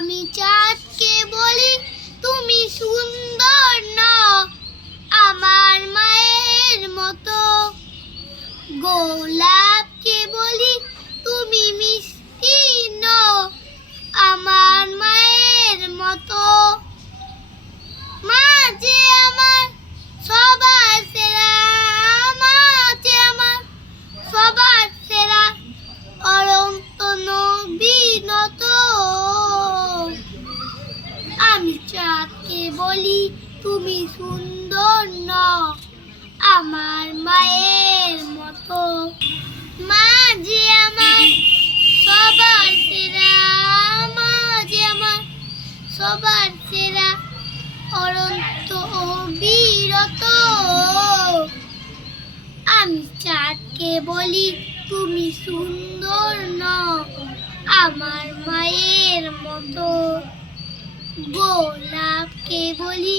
আমি চাঁদকে বলি তুমি সুন্দর নও আমার মায়ের মতো। গোলাপকে বলি তুমি মিষ্টি নও আমার মায়ের মতো। মা যে আমার সবার সেরা, মা যে আমার সবার সেরা, অনন্ত নবীনত। আমি চাঁদকে বলি তুমি সুন্দর নও আমার মায়ের মতো। মা যে আমার সবার সেরা, মা যে আমার সবার সেরা, অনন্ত অবিরত। আমি চাঁদকে বলি তুমি সুন্দর নও আমার মায়ের মতো। গোলাপকে বলি